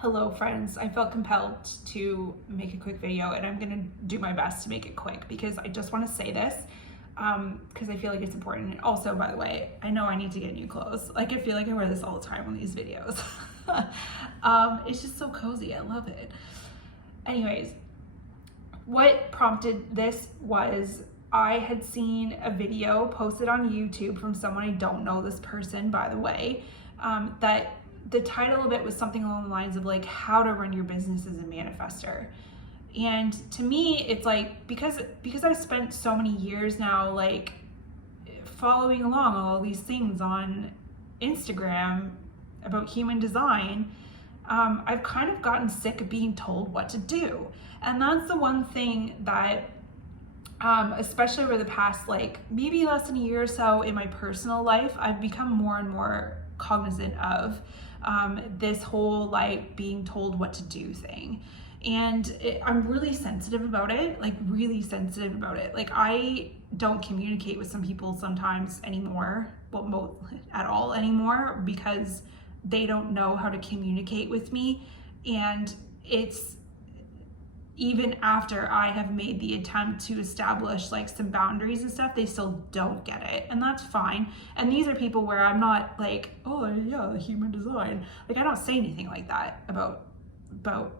Hello friends, I felt compelled to make a quick video and I'm gonna do my best to make it quick because I just want to say this because I feel like it's important. And also, by the way, I know I need to get new clothes. Like, I feel like I wear this all the time on these videos. It's just so cozy, I love it. Anyways, what prompted this was I had seen a video posted on YouTube from someone, I don't know this person, by the way, that the title of it was something along the lines of like how to run your business as a manifestor. And to me, it's like, because I've spent so many years now like following along all these things on Instagram about human design, I've kind of gotten sick of being told what to do. And that's the one thing that especially over the past like maybe less than a year or so in my personal life, I've become more and more cognizant of this whole like being told what to do thing. And I'm really sensitive about it, like really sensitive about it. Like, I don't communicate with some people sometimes anymore, well, at all anymore, because they don't know how to communicate with me. And it's even after I have made the attempt to establish like some boundaries and stuff, they still don't get it, and that's fine. And these are people where I'm not like, oh yeah, human design. Like, I don't say anything like that about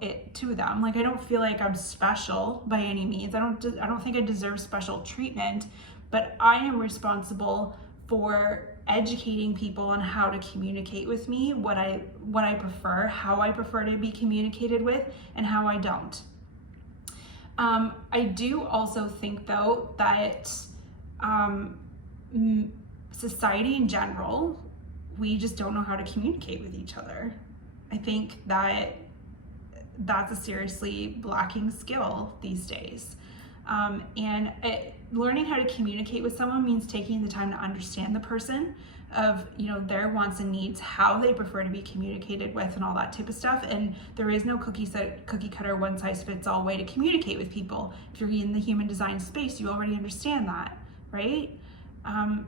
it to them. Like, I don't feel like I'm special by any means. I don't think I deserve special treatment, but I am responsible for educating people on how to communicate with me, what I prefer, how I prefer to be communicated with, and how I don't. I do also think though that society in general, we just don't know how to communicate with each other. I think that that's a seriously lacking skill these days. Learning how to communicate with someone means taking the time to understand the person, of, you know, their wants and needs, how they prefer to be communicated with, and all that type of stuff. And there is no cookie cutter, one size fits all way to communicate with people. If you're in the human design space, you already understand that, right?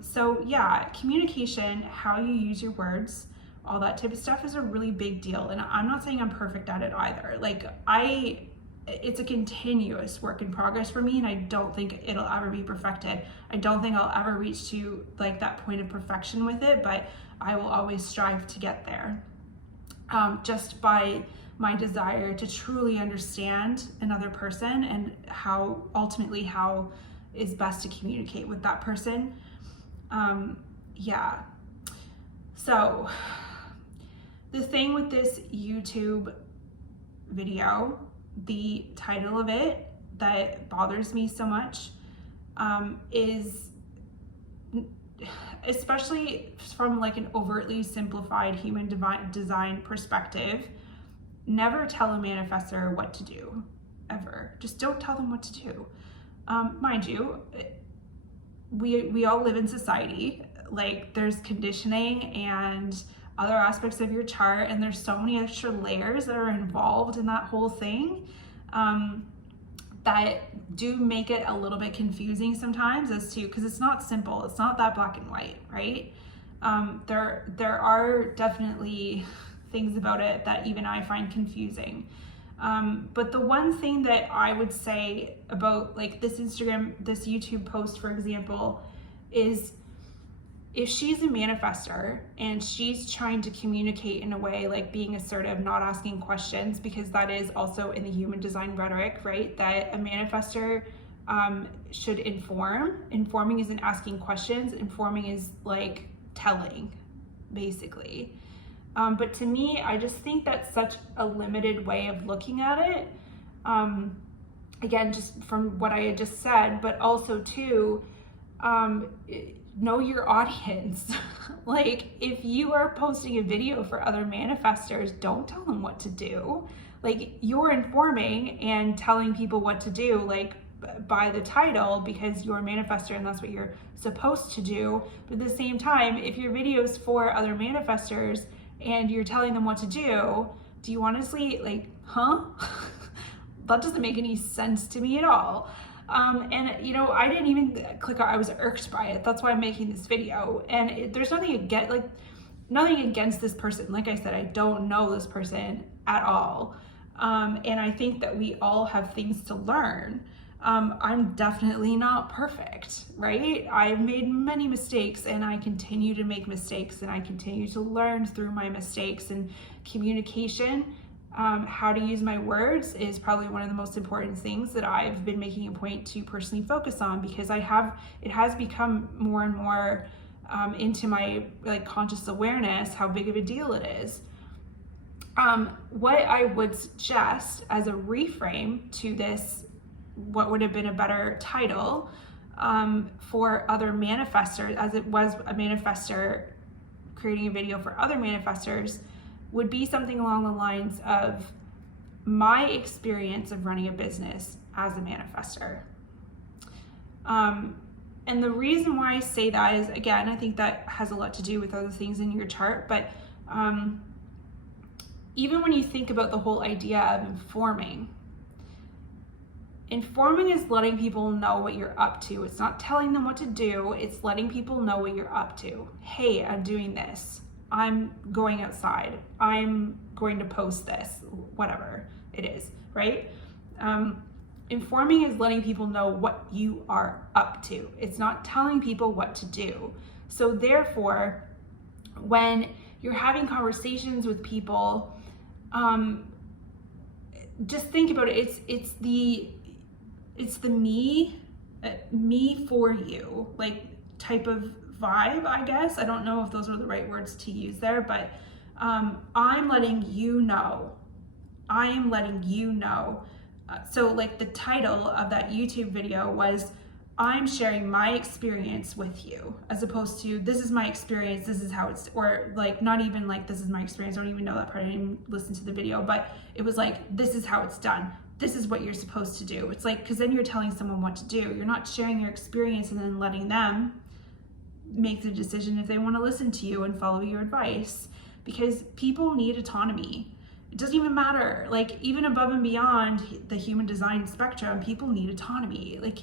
So yeah, communication, how you use your words, all that type of stuff is a really big deal. And I'm not saying I'm perfect at it either. Like, it's a continuous work in progress for me, and I don't think it'll ever be perfected. I don't think I'll ever reach to like that point of perfection with it, but I will always strive to get there, just by my desire to truly understand another person and how is best to communicate with that person. Yeah. So the thing with this YouTube video, the title of it that bothers me so much, is, especially from like an overtly simplified human design perspective, never tell a manifestor what to do, ever. Just don't tell them what to do. Mind you, we all live in society. Like, there's conditioning and other aspects of your chart, and there's so many extra layers that are involved in that whole thing, that do make it a little bit confusing sometimes, as to, because it's not simple, it's not that black and white, right? There are definitely things about it that even I find confusing. But the one thing that I would say about like this YouTube post, for example, is if she's a manifestor and she's trying to communicate in a way like being assertive, not asking questions, because that is also in the human design rhetoric, right? That a manifestor should inform. Informing isn't asking questions. Informing is like telling, basically. But to me, I just think that's such a limited way of looking at it. Again, just from what I had just said, but also too, know your audience. Like, if you are posting a video for other manifestors, don't tell them what to do. Like, you're informing and telling people what to do, like by the title, because you're a manifestor and that's what you're supposed to do. But at the same time, if your video's for other manifestors and you're telling them what to do you honestly, like, huh? That doesn't make any sense to me at all. And you know, I didn't even click on, I was irked by it. That's why I'm making this video. And there's nothing against this person. Like I said, I don't know this person at all. And I think that we all have things to learn. I'm definitely not perfect, right? I've made many mistakes, and I continue to make mistakes, and I continue to learn through my mistakes. And communication, how to use my words, is probably one of the most important things that I've been making a point to personally focus on, because it has become more and more into my like conscious awareness how big of a deal it is. What I would suggest as a reframe to this, what would have been a better title for other manifestors, as it was a manifestor creating a video for other manifestors, would be something along the lines of my experience of running a business as a manifestor. And the reason why I say that is, again, I think that has a lot to do with other things in your chart, but even when you think about the whole idea of informing is letting people know what you're up to. It's not telling them what to do, it's letting people know what you're up to. Hey, I'm doing this. I'm going outside. I'm going to post this, whatever it is, right? Informing is letting people know what you are up to. It's not telling people what to do. So therefore, when you're having conversations with people, just think about it. It's the me for you, like type of vibe, I guess. I don't know if those are the right words to use there, but I'm letting you know. I am letting you know. So like the title of that YouTube video was, I'm sharing my experience with you, as opposed to this is my experience, this is how it's, or like not even like this is my experience, I don't even know that part, I didn't even listen to the video, but it was like, this is how it's done. This is what you're supposed to do. It's like, because then you're telling someone what to do. You're not sharing your experience and then letting them make the decision if they want to listen to you and follow your advice, because people need autonomy. It doesn't even matter, like even above and beyond the human design spectrum, people need autonomy. Like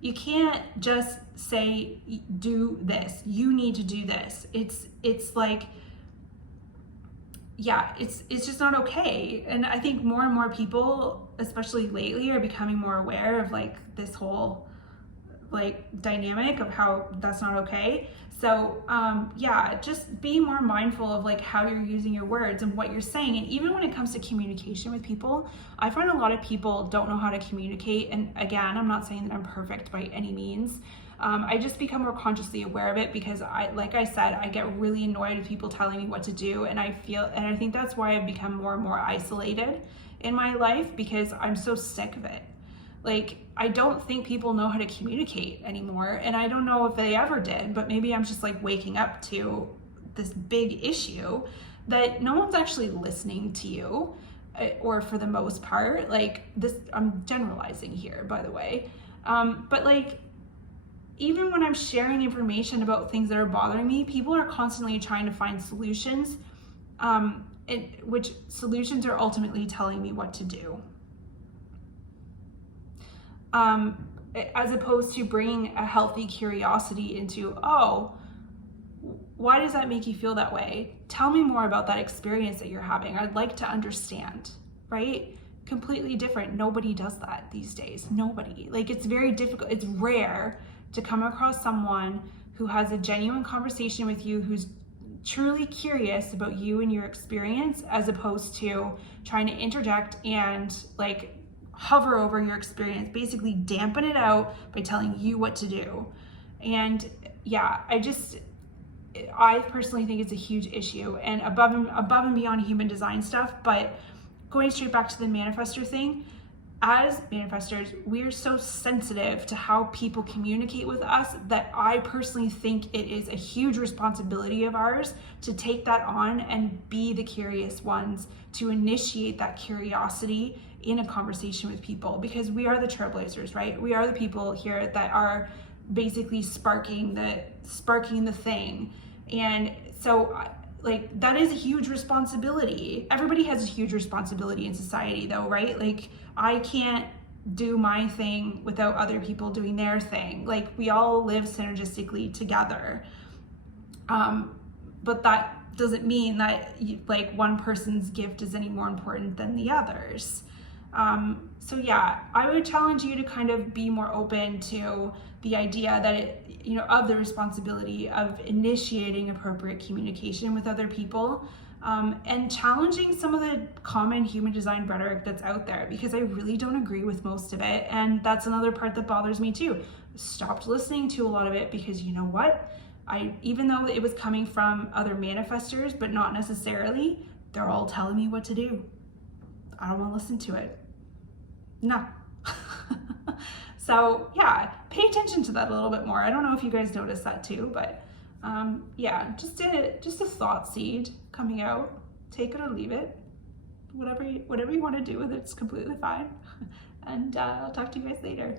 you can't just say, do this, you need to do this. It's like, yeah, it's just not okay. And I think more and more people, especially lately, are becoming more aware of like this whole like dynamic of how that's not okay. So yeah, just be more mindful of like how you're using your words and what you're saying. And even when it comes to communication with people, I find a lot of people don't know how to communicate. And again, I'm not saying that I'm perfect by any means. I just become more consciously aware of it because like I said, I get really annoyed with people telling me what to do. And I think that's why I've become more and more isolated in my life, because I'm so sick of it. Like, I don't think people know how to communicate anymore, and I don't know if they ever did, but maybe I'm just like waking up to this big issue that no one's actually listening to you, or for the most part, like this, I'm generalizing here, by the way, but like, even when I'm sharing information about things that are bothering me, people are constantly trying to find solutions, which solutions are ultimately telling me what to do. As opposed to bringing a healthy curiosity into, oh, why does that make you feel that way? Tell me more about that experience that you're having. I'd like to understand, right? Completely different. Nobody does that these days. Nobody. Like, it's very difficult. It's rare to come across someone who has a genuine conversation with you, who's truly curious about you and your experience, as opposed to trying to interject and like hover over your experience, basically dampen it out by telling you what to do. And yeah, I personally think it's a huge issue, and above and beyond human design stuff. But going straight back to the manifestor thing, as manifestors, we're so sensitive to how people communicate with us that I personally think it is a huge responsibility of ours to take that on and be the curious ones, to initiate that curiosity in a conversation with people, because we are the trailblazers, right? We are the people here that are basically sparking the thing. And so like, that is a huge responsibility. Everybody has a huge responsibility in society though, right? Like, I can't do my thing without other people doing their thing. Like, we all live synergistically together. But that doesn't mean that like one person's gift is any more important than the others. So yeah, I would challenge you to kind of be more open to the idea that of the responsibility of initiating appropriate communication with other people, and challenging some of the common human design rhetoric that's out there, because I really don't agree with most of it. And that's another part that bothers me too. Stopped listening to a lot of it because you know what? Even though it was coming from other manifestors, but not necessarily, they're all telling me what to do. I don't want to listen to it. No. So yeah, pay attention to that a little bit more. I don't know if you guys noticed that too, but yeah, just a thought seed coming out. Take it or leave it. Whatever you want to do with it's completely fine. And I'll talk to you guys later.